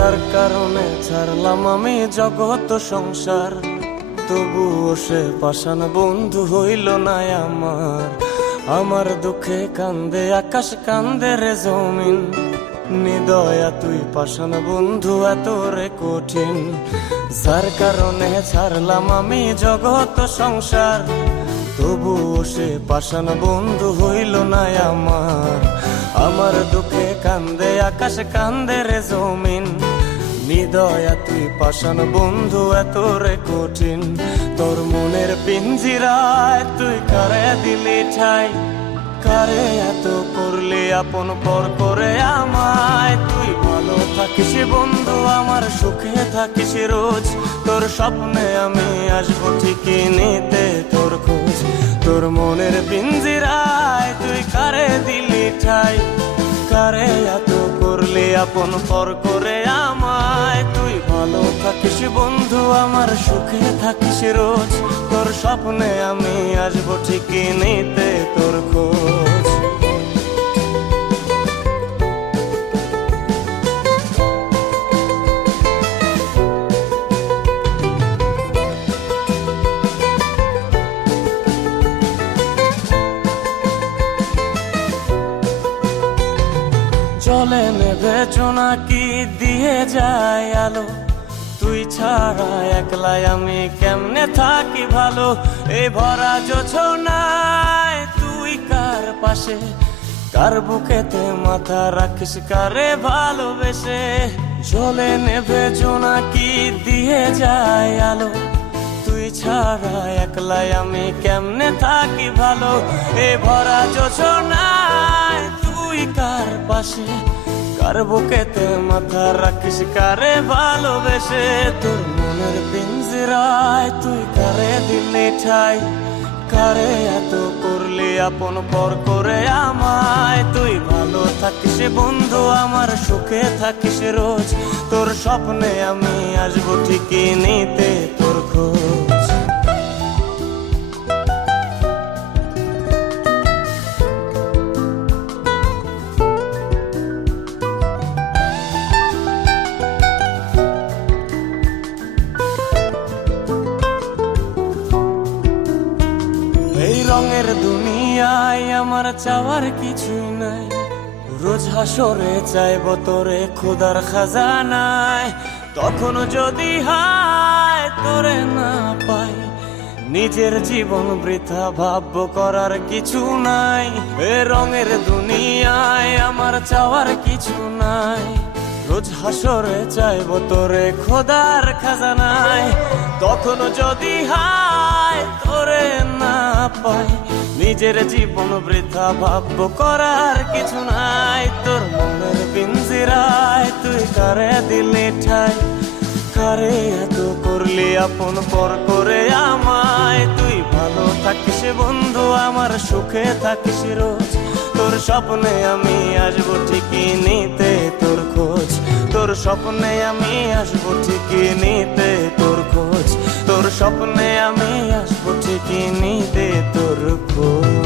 যার কারণে ছাড়লাম আমি জগৎ সংসার, তবুও সে পাষাণ বন্ধু হইল না আমার। আমার দুঃখে কান্দে আকাশ, কান্দে রে জমিন, নিদয়া তুই পাষাণ বন্ধু এত রে কঠিন। যার কারণে ছাড়লাম আমি জগৎ সংসার, তবুও সে পাষাণ বন্ধু হইল না আমার। আমার দুঃখে কান্দে আকাশ, কান্দে রে জমিন, নিদয়া তুই পাষাণ বন্ধু এত রে কঠিন। তোর মনের পিঞ্জিরায় তুই কারে দিলি ঠাই, কারে এত করলি আপন পর করে আমায়। তুই ভালো থাকিস বন্ধু আমার, সুখে থাকিস রোজ, তোর স্বপ্নে আমি আসবো ঠিকই নিতে তোর খোঁজ। তোর মনের পিঞ্জিরায় তুই কারে দিলি ঠাই, কারে এত করলি আপন পর করে আমায়। তুই ভালো থাকিস বন্ধু আমার, সুখে থাকিস রোজ, তোর স্বপ্নে আমি আসবো ঠিকই নিতে তোর খোঁজ। জলে নেবে জোনাকি দিয়ে যায় আলো, তুই ছাড়া একলাই আমি কেমনে থাকি ভালো। এই ভরা জোছনায় তুই কার পাশে, কার বুকেতে মাথা রাখিস কারে ভালোবেসে। জলে নেবে জোনাকি দিয়ে যায় আলো, তুই ছাড়া একলাই আমি কেমনে থাকি ভালো। এই ভরা জোছনায় তুই কার পাশে, কার বুকেতে মাথা রাখিস কারে ভালোবেসে। তোর মনের পিঞ্জিরায় তুই কারে দিলি ঠাই, কারে এত করলি আপন পর করে আমায়। তুই ভালো থাকিস বন্ধু আমার, সুখে থাকিস রোজ, তোর স্বপ্নে আমি আসবো ঠিকই নিতে তোর খোঁজ। এই রঙের দুনিয়ায় আমার চাওয়ার কিছুই নাই, রোজ হাসরে চাইব তোরে খোদার খাজানায়। তখন যদি হায় তোরে না পাই, নিজের জীবন বৃথা ভাবব করার কিছু নাই। এ রঙের দুনিয়ায় আমার চাওয়ার কিছু নাই, রোজ হাসরে চাইব তোরে খোদার খাজানায়। তখন যদি হায় তোরে না পাই, নিজের জীবন বৃথা ভাবব করার কিছু নাই। তোর মনের পিঞ্জিরায় তুই কারে দিলি ঠাই, কারে এত করলি আপন পর করে আমায়। তুই ভালো থাকিস বন্ধু আমার, সুখে থাকিস রোজ, তোর স্বপ্নে আমি আসবো ঠিকই নিতে তোর খোঁজ। তোর স্বপ্নে আমি আসবো ঠিকই নিতে তোর খোঁজ, তোর স্বপ্নে আমি আসবো ঠিকই নিতে তোর খোঁজ।